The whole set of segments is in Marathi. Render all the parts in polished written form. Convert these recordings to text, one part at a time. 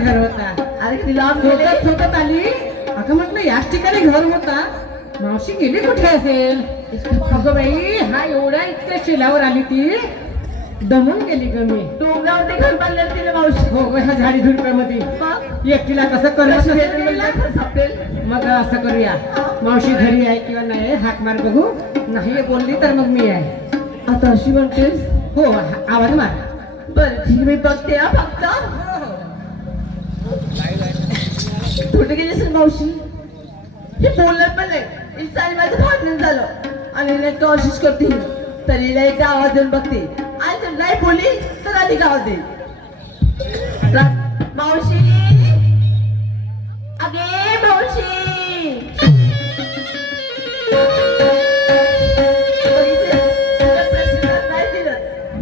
घर होता. अरे किती लांब गेले. सोबत आली. अगं म्हटलं याच ठिकाणी घर होता. मावशी गेली कुठे असेल. अगं बाई हा एवढ्या इतक्या शेलावर आली ती दमून गेली ग मी. डोंगरावरती घर बांधलेलं तिला मावशी. हो ह्या झाडी झुडप्यामध्ये मग एकटीला कसं करत सापडेल. मग असं करूया मावशी घरी आहे किंवा नाही हाक मार बघू. नाही बोलली तर मग मी आहे. आता अशी म्हणतेस. हो आवाज मार. बरं ठीक मी बघते हा फक्त. कुठे गेली असेल मावशी. हे बोलत पण नाही. हिचं आणि माझं भांडण झालं आणि नाही तो अशीच करते. तरीला एकदा आवाज देऊन बघते आणि जर नाही बोलली तर अधिक आवाज देईल. मावशी अगे मावशी.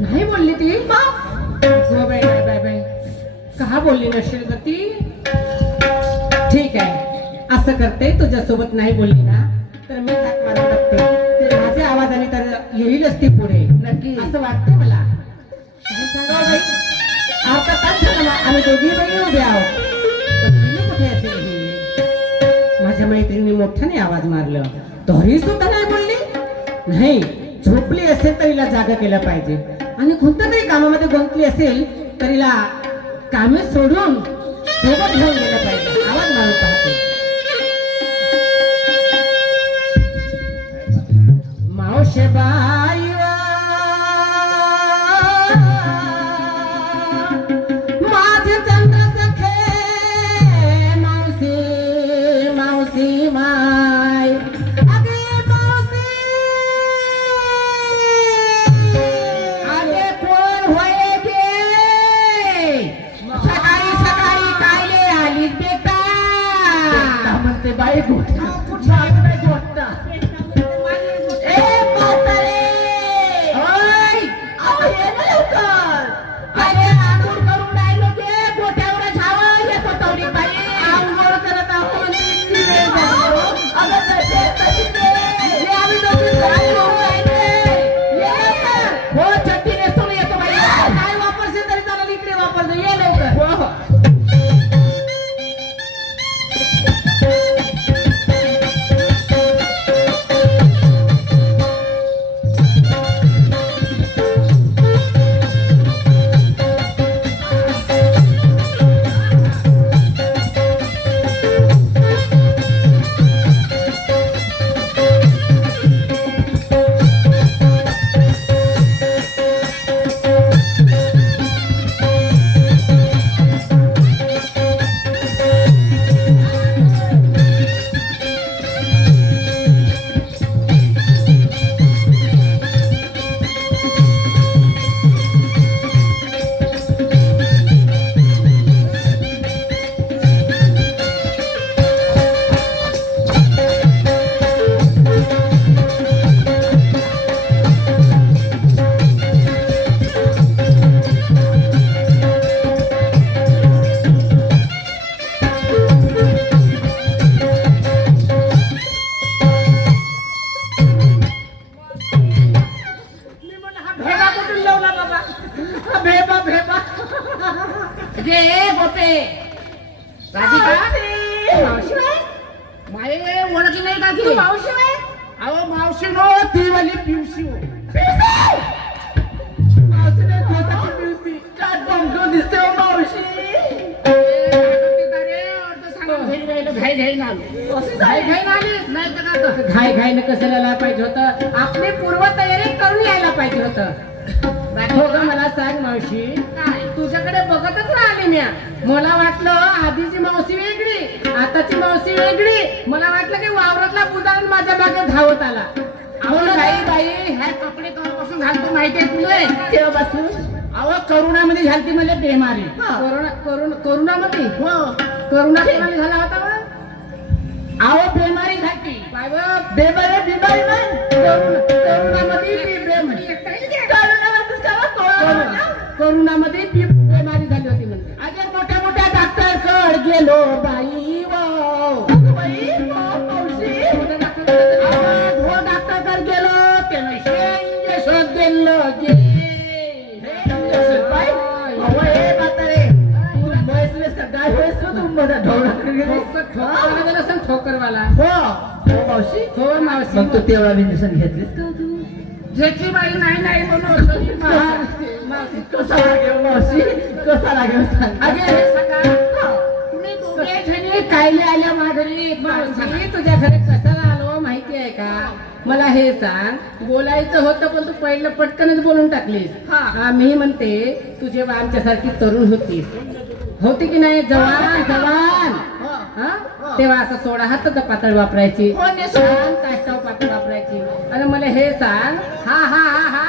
नाही बोलली ती. हो बाई बाय बाय बाय का बोलली नसेल ग ती. ठीक आहे असं करते तुझ्यासोबत नाही बोलली ना तर मी हाक मारून टाकते. माझ्या आवाजाने तर येईलच ती पुढे नक्की असं वाटतं मला. सांगा बाई आता तास झाला आम्ही दोघी बहिणी उभे आहोत. पण तिने कुठे असेल ही. माझ्या मैत्रिणी मोठ्याने आवाज मारलं तरी सुद्धा नाही बोलली. नाही झोपली असेल तर हिला जागा केलं पाहिजे आणि कोणत्या तरी कामामध्ये गुंतली असेल तर हिला कामे सोडून सोबत घेऊन गेलं पाहिजे. आवाज मारून पाहते. मावशेबाई माझे चंद्र सखे मावशी मावशी माय अगे मावशी अगे कोण होय गे. सकाळी सकाळी कायले आलीस बेटा. म्हणते बाई गोठा कुठं आलं नाही गोठा. घाई घाईने कसं यायला पाहिजे होतं. आपली पूर्व तयारी करून यायला पाहिजे होतं. हो ग मला सांग मावशी तुझ्याकडे बघतच राहिली म्या. मला वाटलं आधीची मावशी वेगळी आताची मावशी वेगळी. मला वाटलं की वावरातला बुदान माझ्या मागे धावत आला. अहो बाई बाई ह्या कपडे कवापासून घालतो माहितीये तुला. तेव्हापासून अहो करोनामध्ये झालती मला बेमारी. करोनामध्ये हो करोना बेमारी झाला होता. अहो बेमारी झाली. बेमारी बिमारी करोनामध्ये करोनामध्ये बेमारी झाली होती म्हणते. अगे मोठ्या मोठ्या डॉक्टर गेलो बाई डॉक्टर गेलो त्यानं इंजेक्शन दिलं गे. काय माझा ढवळा ठोकरवाला गेला असेल ठोकरवाला. हो मावशी हो मावशी. मग तू तेव्हा विंदसन घेतलीस का तू घेतली बाई नाही म्हणून मावशी. मावशी कसा लागेल मावशी कसा लागेल सांग अगे हे सांगा, तुम्ही दोघे जणी कायले आल्या माघारी. मावशी तुझ्या घरी कशाला आलो माहिती आहे का? मला हे सांग. बोलायचं होतं पण तू पहिलं पटकनच बोलून टाकलीस. मी म्हणते तू जेव्हा आमच्यासारखी तरुण होती की नाही, जवान जवान हा? तेव्हा असं सोडा हातात पातळ वापरायची, छान काष्टाव पातळ वापरायची. आणि मला हे सांग, हा हा हा हा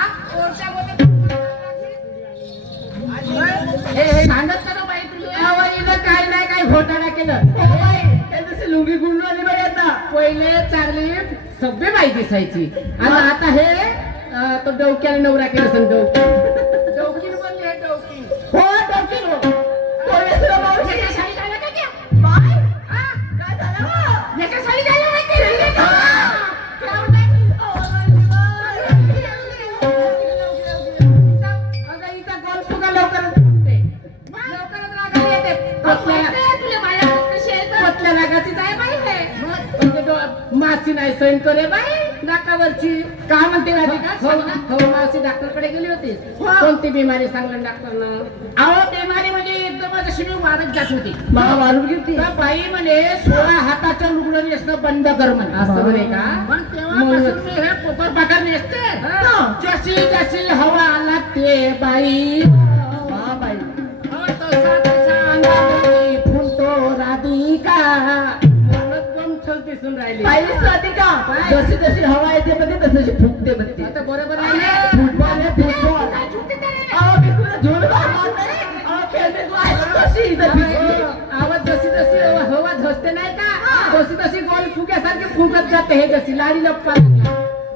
हे सांगत का बाई तुझं काय नाही काय घोटाळा केलं. लुंगी गुंडू आली बाई आता पहिले चांगली सभ्य बाई दिसायची आणि आता हे तो डोक्याने नवरा केला असेल. डोकीन बोलली आहे डोकी. हो डॉक्टर हो पोलिसला मावशी याच्या शाळेत आलं का क्या? बाय हा? काय झालं हो? याच्या शाळेत आलं माहिती आहे का? अगं, हिचा गोल फुगा लवकरच फुटते. लवकरच रागाला येते. पतल्या नागाचीच आहे बाई हे. म्हणजे मासी नाही सैन करे बाई नाकावरची. का म्हणते राधिका? हो मावशी डॉक्टरकडे गेली होती. कोणती बिमारी सांगलं डॉक्टरनं? अहो बिमारी म्हणजे एकदम अशी वाढत जात होती. मला मारून घेतली तर बाई म्हणे 16 हाताच्या लुगडं नेसणं बंद कर म्हणे. असं म्हणे का? मग तेव्हापासून मी हे पोपर पाकर नेसते. जशी जशी हवा आला ते बाई हा बाई तसा तसा अंगावरती फुलतो राधिका. एकदम छल दिसून राहिली. बाई राधिका जशी जशी हवा येते मध्ये तशी फुगते म्हणते आता बरोबर आहे ना? फुटबॉल आहे फुटबॉल अहो मी तुला झोल खेळते तू आहेस कशी इथं भिजली? आवाज जशी जशी हवा झसते नाही का, तशी तशी गोल फुग्यासारखी फुगत जाते. हे जशी लाडी गप्पा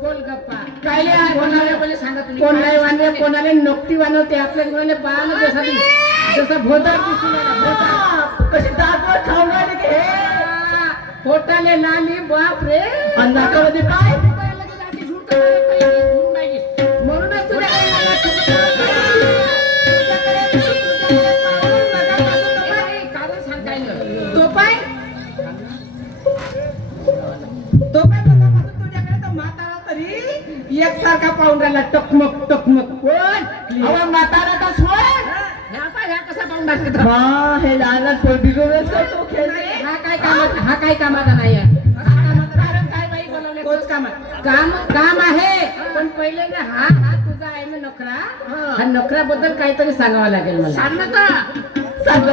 गोलगप्पा कायले कोणाला सांगा तुम्ही. कोणाला वानवे कोणाला नोकटी वानवते. आपल्या कोणाला बाण जसा भोदार दिसून आला. भोदार कशी दातवर खाऊन राहिली की हे पोटाले लाली बाप रे. आणि नाकामध्ये पाय म्हणूनच तुला तो पाय तुझ्याकडे तो म्हातारा तरी एकसारखा पाहून राहिला. टकमक टकमक. कोण अहो म्हातारा का सोड. ह्या कसा पाहून टाकत. हा हे लहान लहान पोरगी गोळ्याच करतो खेळते हा काय कामाचा नाही आहे. कारण काय बाई बोलावले तोच काम आहे. पण पहिले ना हा तुझा आहे ना नखरा. हा नखऱ्याबद्दल काहीतरी सांगावं लागेल मला. सांग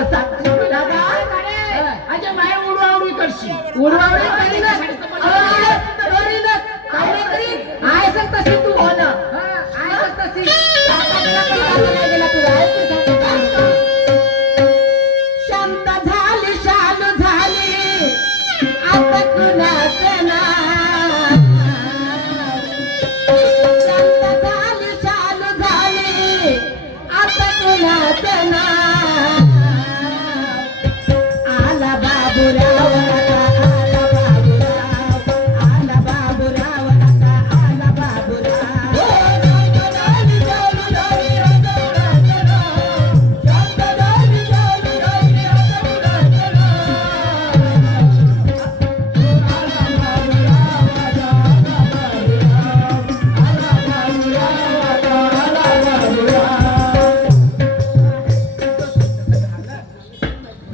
अजय माय उडवाउडी करशील. उडवाउडी आहेसच तशी तू. हो ना आहेसच तशी. शांत झाली शालू झाली आता कुणाचं नाव. शांत झाली शालू झाली आता कुणाचं नाव. आला बाबूराव आला बाबूराव आला बाबूराव आला बाबूराव.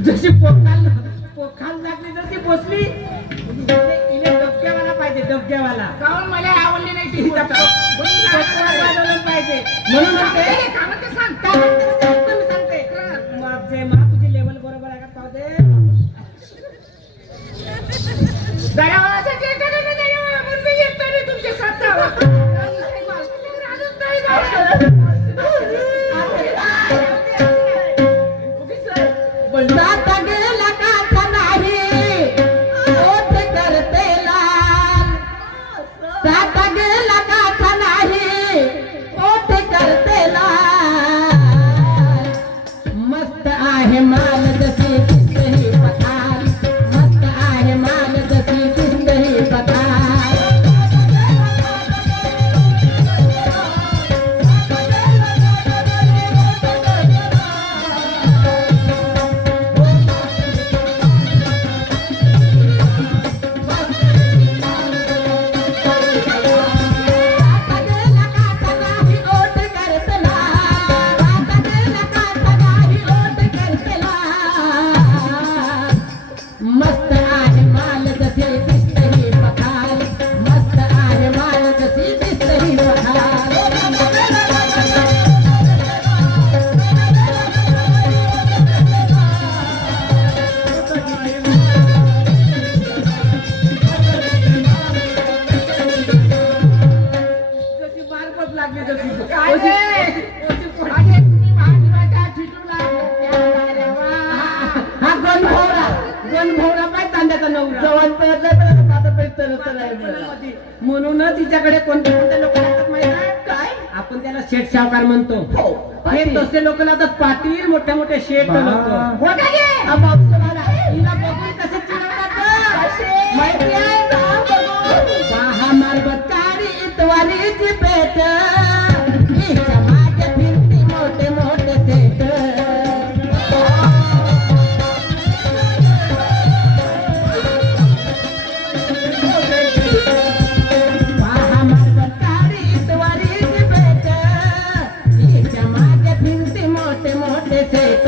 जशी पोखाल लागली जशी बसली. डबक्यावाला पाहिजे डबक्यावाला. काऊन मला आवडली नाही ती पाहिजे म्हणून म्हणते. सांगते माझे मा तुझी लेवल बरोबर आहे का पाहू दे. तुमच्या जाता गेला काथा नाही ओठ करते लाल. जाता गेला काथा नाही ओठ करते लाल. मस्त आहे माल जशी दिसही पठार. मस्त आहे माल जशी दिसही पठार. माझा नवरा जवान पळत नाही पण आता पैसे तर आहे मला. म्हणूनच तिच्याकडे कोणते कोणते लोक लागतात माहिती आहे काय आपण त्याला शेठ सावकार म्हणतो हो हे तसे लोक लागतात पाटील मोठ्या मोठ्या शेठ बा. लोक हो का गे? हा मावशी मला आहे. तिला बघून कसे चिडवतात गं? कसे? माहिती आहे सांग बघू. पहा मारबतारी इतवारीची पेट हिच्या मागे फिरती मोठे मोठे सेट पहा मारबतारी इतवारीची पेट हिच्या मागे फिरती मोठे मोठे सेट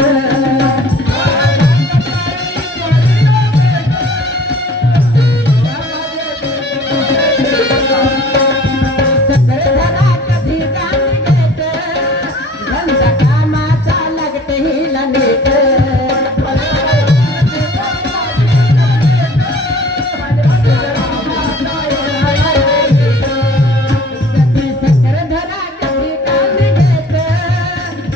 सकरधरा कधी गाणी घेत, धंदा कामाचा लागते हिला नीट. कधी सकरधरा कधी गाणी घेत,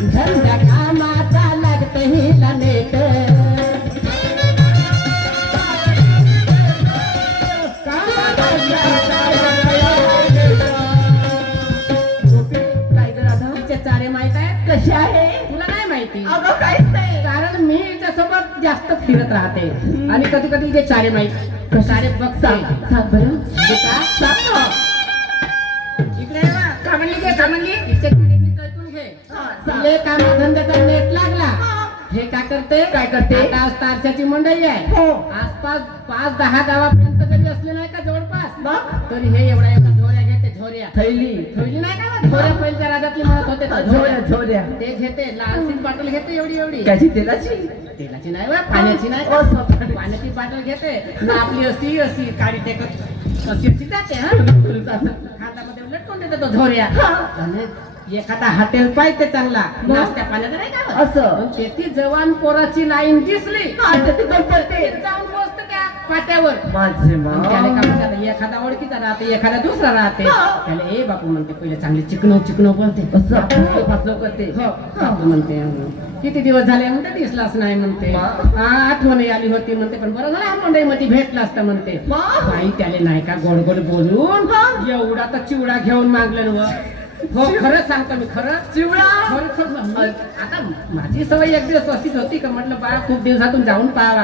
धंदा कामाचा लागते हिला नीट. काय गं राधा? तिचे चाळे माहित आहेत कशी आहे तुला नाही माहिती अगं काहीच नाही कारण मी हिच्यासोबत जास्त फिरत राहते आणि कधी कधी जे चारे माहित चारे बघते सांग बरं म्हणजे काय? सांग ना. इकडे ये बा. का म्हणली घे का म्हणली हिच्या किडनीत ऐकून घे हा, सांग. तिले कामधंद्याचा नेट लागला हा. हे काय करते आता आज तारशाची मंडई आहे हो. आसपास 5-10 गावापर्यंत जरी असले नाही का जवळपास मग? तरी हे एवढ्या झोऱ्या घेते झोऱ्या थैली ठेवली नाही का बा? झोऱ्या पहिल्या राजातली म्हणत होते तर झोऱ्या झोऱ्या ते घेते लहानशी बाटल घेते एवढी एवढी कशी तेलाची तेलाची नाही बा, पाण्याची नाही असं. पाण्याची बाटल घेते ना आपली अशी अशी काळी टेकत अशी अशी जाते हा खातामध्ये लटकून देते तो झोऱ्या हा. आणि एखादा हॉटेल पाहिजे चांगला मग? नाश्त्या पाण्याचं नाही का असं. पण तेथी जवान पोराची लाईन दिसली हा, तर ती दोन पडते. जाऊन बसतं त्या पाट्यावर माझे आणि त्याने काय म्हणतात एखादा ओळखीचा राहते एखादा दुसरा राहते हा. त्याला ए बापू म्हणते पहिले चांगले चिकनो बोलते असं. फसलो करते हो बापू म्हणते किती दिवस झाले म्हणते दिसलाच नाही म्हणते वा. आठवण आली होती म्हणते पण बरं झालं मंडई मध्ये भेटला असता म्हणते वा. बाई त्याले नाही का गोड गोड बोलून एवढा तर चिवडा घेऊन मागलं ना हो खरंच सांगतो मी खरंच चिवडा आता माझी सवय एक दिवस अशीच होती का म्हटलं बाळा खूप दिवसातून जाऊन पाहावा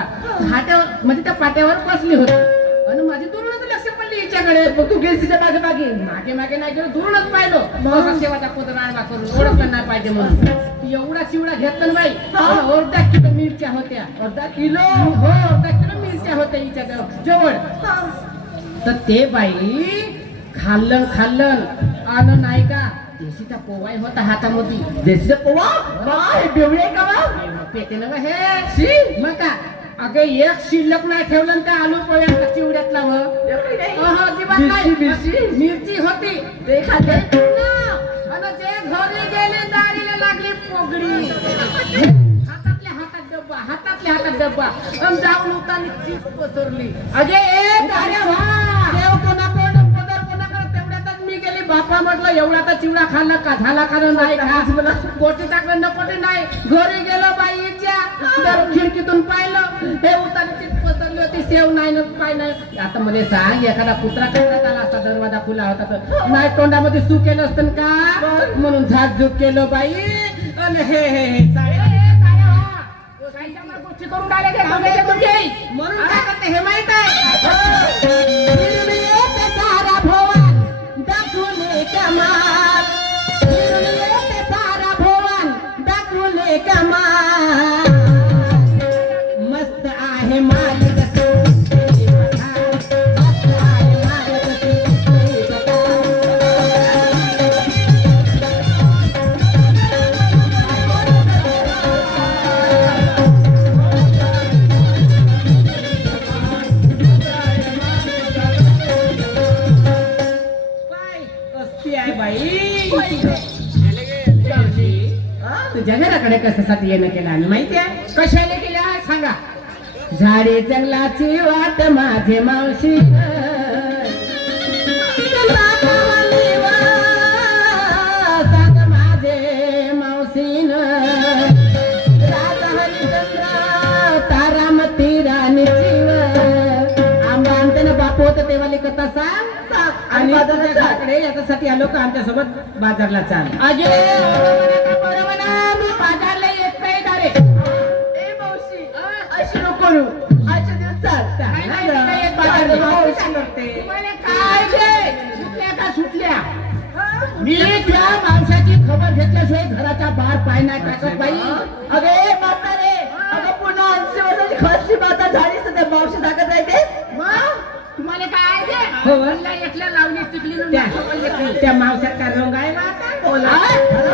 हाट्यावर म्हणजे त्या पाट्यावर बसली होती आणि माझी दुरूनच लक्ष पडली हिच्याकडे मग तू गेली तिच्या मागे मागे मागे मागे नाही गेलो दुरूनच पाहिलो मग सेवाचा पुतळा करून ओळखलं नाही पाहिजे म्हणून एवढा चिवडा घेतला ना बाई हा. अर्धा किलो मिरच्या होत्या अर्धा किलो हो अर्धा किलो मिरच्या होत्या हिच्या जवळ तर ते बाई खाल्लं आणि नाही का देशीचा पोवाय होता हातामध्ये देशीचा पोवा बाय बेवडे का बा? पेते ना हे मग का अगं एक शिल्लक नाही ठेवलं ना त्या आलू पोळ्यातला चिवड्यातला व एकही नाही. अजिबात नाही. मिरची मिरची होती ते खाते आणि जे घरी गेले दारीला लागली पोगडी हातातल्या हातात डब्बा आणि जाऊन उतानी चीप पसरली अगे ए दाऱ्या देव कोणाकडे पदर कोणाकडे तेवढ्यातच मी गेली बापा म्हटलं एवढा तर चिवडा खाल्ला का झाला का नाही खास मला कोटी टाकलं नकोटी नाही घरी गेलो बाईच्या तर खिडकीतून पाहिलं हे उतानी चीप पसरली होती सेव नाही ना काय नाही आता मला सांग एखादा कुत्रा करण्यात आला असता दरवाजा खुला होता तर नाही तोंडामध्ये सू केलं असतं का म्हणून झाकझूक केलं बाई आणि हे गोष्टी करून म्हणून काय करते हे माहित आहे सारा भवन दाखवून कमाल सारा भवन दाखवून कमाल मस्त आहे मालिक तुझ्या घराकडे कशासाठी येणं केलं आम्ही माहिती आहे कशाला केलं सांगा झाडे जंगलाची वाट माझे मावशी सांग माझे मावशीन राजा हरिचंद्र तारामती राणी जीव आली कथा सांग सांग. आणि बाजारात तुझ्या चाल. घराकडे याच्यासाठी आलो का आमच्यासोबत बाजारला चाल. बरोबर ना, मी बाजारला येत नाही डायरेक्ट. ए मावशी अशी नको करू. आजच्या दिवस चाल. नाही, नाही, नाही येत बाजारला. मावशी करते. तुम्हाला काय घे? सुटल्या का सुटल्या? मी त्या माणसाची खबर घेतल्याशिवाय घराच्या बाहेर पाय नाही टाकत बाई. अगे म्हातारे, अगं पुन्हा 80 वर्षाची खासची बाता झाली सध्या मावशी दाखत राहते. मग तुम्हाला काय घे? हो. मला एकल्या लावली टिकली ना त्या मी खबर घेतली. त्या मावशात का रंग आहे बा आता? बोला.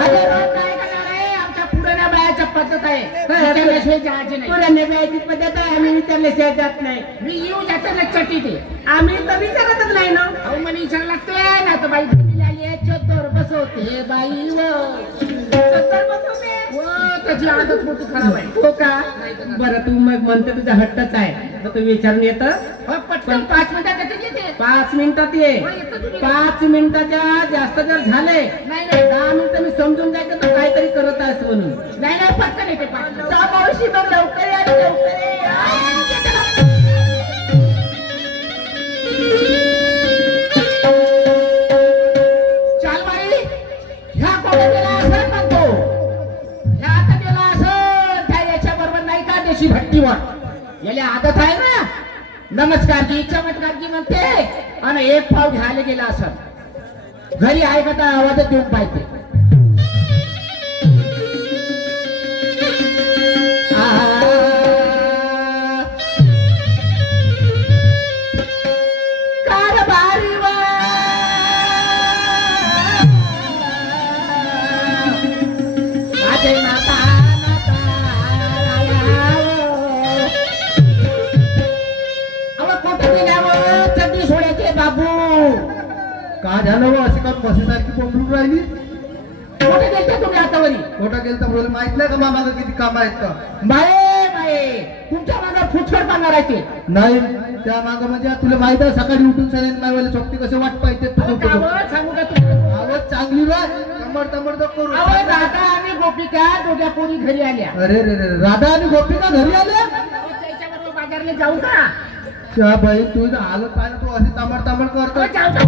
अरे रोज काय करणार आहे? आमच्या पुराण्या बायाच्या पद्धत आहे. विचारल्याशिवाय जायचे नाही. पुराण्या बायाची पद्धत आहे, आम्ही विचारल्याशिवाय जात नाही. मी येऊ जाताना चटी ते. आम्ही तर विचारतच नाही ना. अहो मला विचार लागतोय ना तर बाई तुम्ही आली आहे चोतर बसवते बाई व सत्तर बसवते. व त्याची आदत मोठी खराब आहे. हो का? बरं तू मग म्हणते तुझा हट्टच आहे तर तू विचारून येतं. हो, पटकन 5 मिनिटात येते येते. 5 मिनिटात ये. हो, येतो तुम्ही. 5 मिनिटाच्या जास्त जर झाले नाही नाही 10 मिनिटं मी समजून जायचं तर काहीतरी करत आहेस म्हणून. नाही नाही पटकन येते पटकन. जा मावशी मग लवकर या आणि लवकर ये. चाल बाई ह्या कोणा गेला असं म्हणतो. ह्या आता गेला असं त्या याच्या बरोबर नाही का देशी भट्टीवर याला आदत आहे ना नमस्कारजी चमत्कारजी म्हणते आणि एक पाव घ्यायला गेला असं घरी आहे का तर आवाजच देऊन पाहिजे. कारभारी वा माझे माता कुठे गेल्यावर चड्डी सोडायचे बाबू. का झालं व अशी का बसेसारखी बोंबलून राहिली? कुठे गेलते तुम्ही आतावरी? कोटा गेलं तर बोल माहित नाही का मामाला किती काम आहेत का? बाये बाये तुमच्या मागे फुटफड पाहणार आहे ते. नाही त्या मागं म्हणजे तुला माहित आहे सकाळी उठून सगळ्यांनी मायवाले सोबती कसे वाट पाहिजे गावात सांगू का तुम्हाला? आवाज चांगली बाय कमर तमर तर करू. अहो, राधा आणि गोपिका दोघ्या पोरी घरी आल्या. अरे रे रे राधा आणि गोपिका घरी आले. अहो, त्याच्याबरोबर बाजारला जाऊ का? त्या बाई तू इथं आलं काय ना तू अशी तांबड तांबड अहो, करतो. जाऊ का?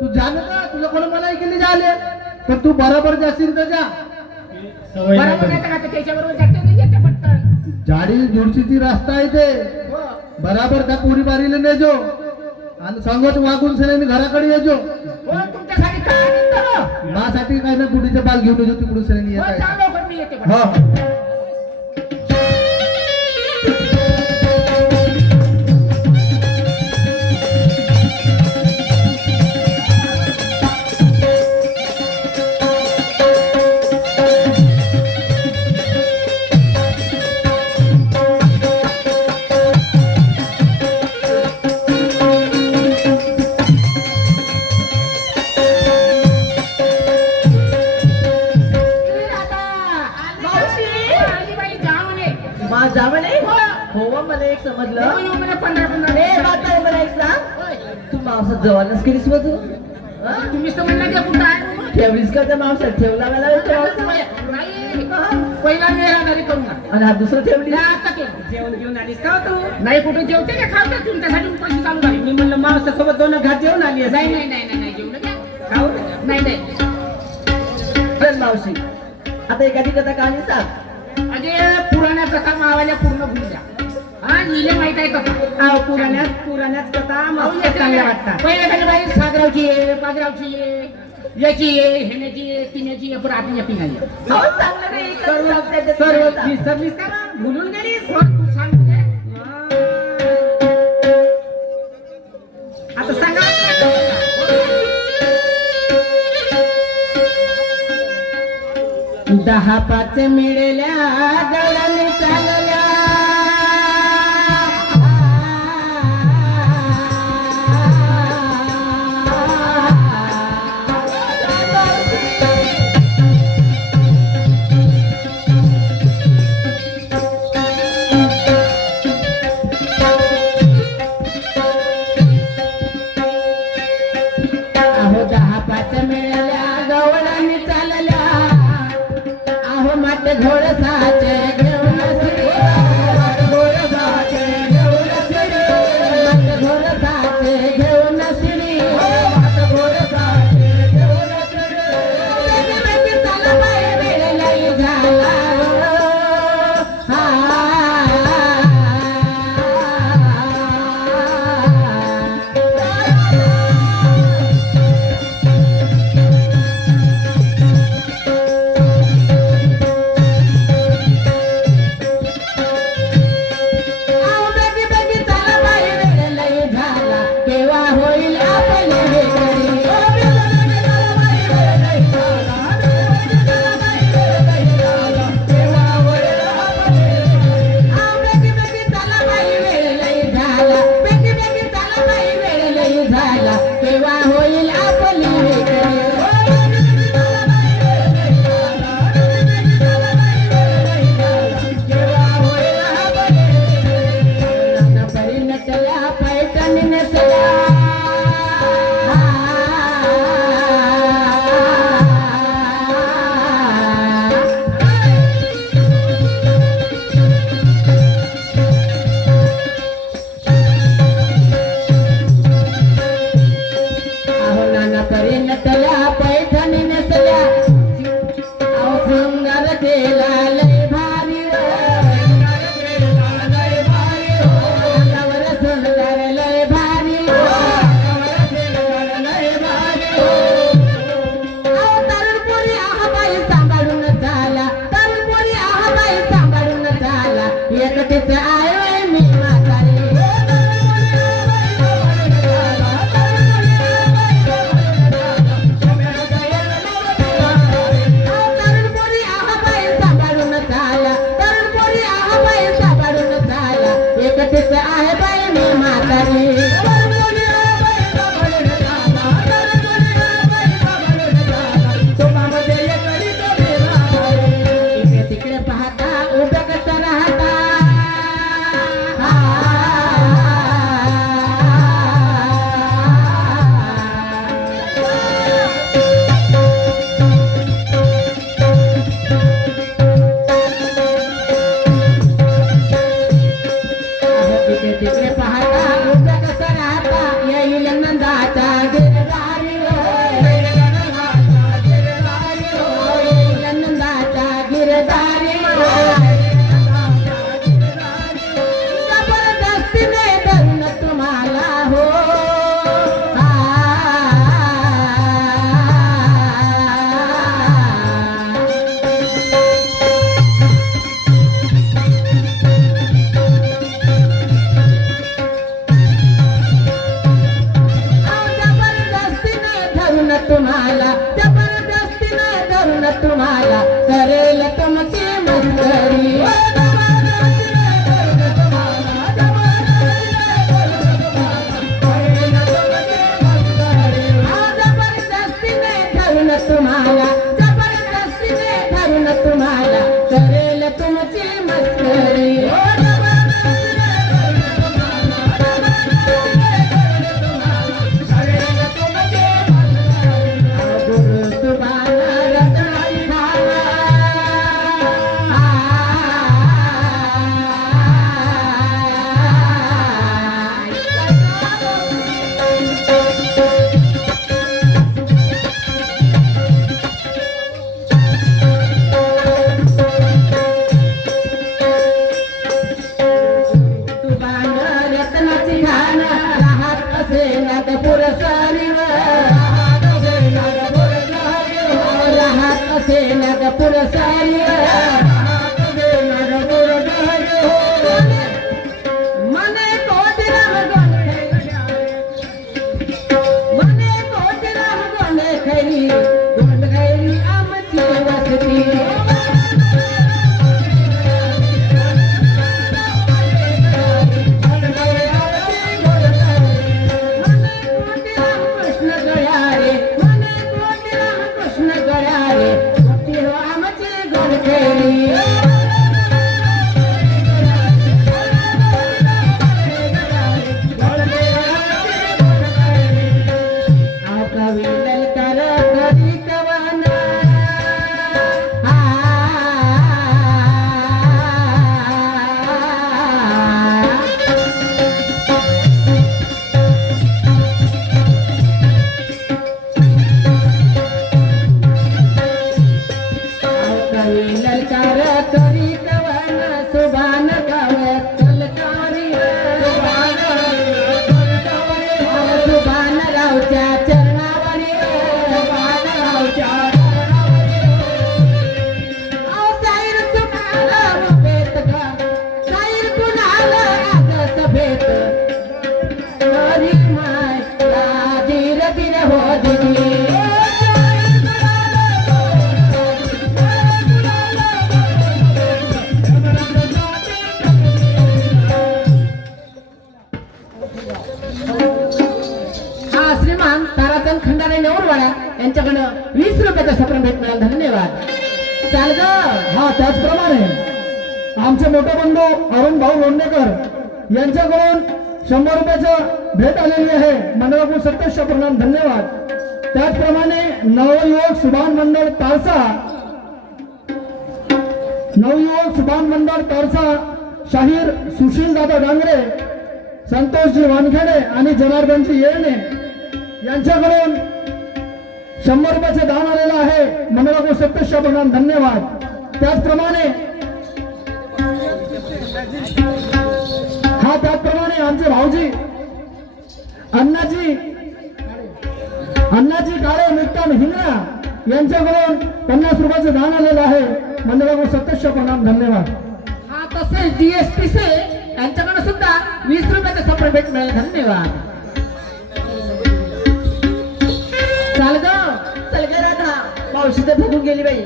तू जाणं का तुला कोण मला ऐकले झाले पण तू बरोबर जाशील तर जा. बरोबर नाही तर का? त्याच्याबरोबर जाते नाही येते पटकन. झाडी झुडशीची रस्ता आहे ते हो. बराबर त्या पुरी बारीला नेजो आणि सांगत वागून सगळ्यांनी घराकडे येजो. हो, तुमच्यासाठी काय आणतो? माझ्यासाठी काय ना गुढीचा बाल घेऊन येतो तिकडून सगळ्यांनी येत हो, आहे. जा लवकर, मी येते हो पटकन. मा जा म्हणे. हो व, मला एक समजलं. ए म्हातारे मला एक सांग. तू मावसात जवळच केलीस मग तू तुम्हीच तर म्हणला की कुठं आहे? ठेवलीस का त्या मावसात ठेवला मला पहिला मी राहणारी करू ना. आणि हा दुसरं ठेवली. आता केलं. जेवण घेऊन आलीस का तू? नाही कुठे जेवते का खावते तुमच्यासाठी उपाशी चालू झाली. मी म्हणलं मावसासोबत 2 घाट जेवण आली असती. नाही नाही नाही नाही जेवण द्या. खाऊ? नाही नाही चल मावशी आता एखादी कथा कहाणी सांग. अरे पुराण्या कथा मावाल्या पूर्ण भुलल्या. हा नीले माहित आहे कथा. आहो, पुराण्याच कथा मस्त चांगल्या वाटतात. पहिले खाली बाई सागरावची आहे पागरावची आहे याची आहे हेण्याची आहे तिण्याची आहे पण आता यापी नाही आहे. हो, सांग ना रे, एक कथा सांग त्याच्यात. सर्व विसरलीस का ना? भुलून गेलीस? पण तू सांग म्हणजे. आता सांगा. 10-5 मिळेल्या गवळणी चालल्या अहो 10-5 मिळाल्या गवळणी चालल्या अहो माटे घोडसाचे घेऊन एकटीच आहे मी म्हातारी तरुण पोरी आहा बाई सांभाळून चाला तरुण पोरी आहा बाई सांभाळून चाला एकटीच आहे बाई मी म्हातारी इकडे तिकडे पाहता उभ्या कसा राहता इकडे तिकडे पाहता उभ्या कसा राहता येईल नंदाचा गिरधारी येईल नंदाचा गिरधारी जबरदस्तीने धरून तुम्हाला हो जबरदस्तीने धरून तुम्हाला करेल तुमची मस्करी जबरदस्तीने धरून तुम्हाला जबरदस्तीने धरून तुम्हाला करेल तुमची मस्करी रत्नाची घाण राहत असे नाग पुरसारीवर राहत असे नाग पुरसारीवर मने कोटी राम गोंडे खैरी गोंड खैरी आमची वसती ललकार करी कवन सुभान गावत ललकारी सुभान रावच्या चरणावरी साईर कुणाला भेट ग साईर कुणाला आज सभेत हरी माय धीर धीर हो दिली श्रीमान ताराचंद खंडारे नेऊरवाडा यांच्याकडं 20 रुपयाचा सप्रण भेट मिळाला धन्यवाद चाल ग हा त्याचप्रमाणे आमचे मोठे बंधू अरुण भाऊ लोंढेकर यांच्याकडून 100 रुपयाचं भेट आलेली आहे मंडळाकडून सत्तेश प्रणाम धन्यवाद त्याचप्रमाणे नवयुवक सुभान मंडळ तारसा नवयुवक सुभान मंडळ तारसा शाहीर सुशील दादा डांगरे संतोषजी वानखेडे आणि जनार्दनजी येळणे यांच्याकडून 100 रुपयाचे दान आलेलं आहे मंडळाकडून सत्तेश प्रणाम धन्यवाद त्याचप्रमाणे त्याचप्रमाणे आमचे भाऊजी अण्णाजी काळे मुक्तान हिंगणा यांच्याकडून 50 रुपयाचे दान आलेलं आहे मंडळाकडून सत्तेश प्रणाम धन्यवाद हा तर तसेच DSP से यांच्याकडे सुद्धा 20 रुपयाचा सफर भेट मिळेल. धन्यवाद. चाल ग. चल ग राधा, मावशी तर बघून गेली बाई.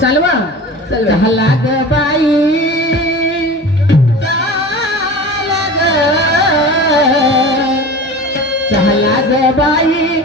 चाल वा. चल बाई. झाला ग बाई, झाला ग बाई,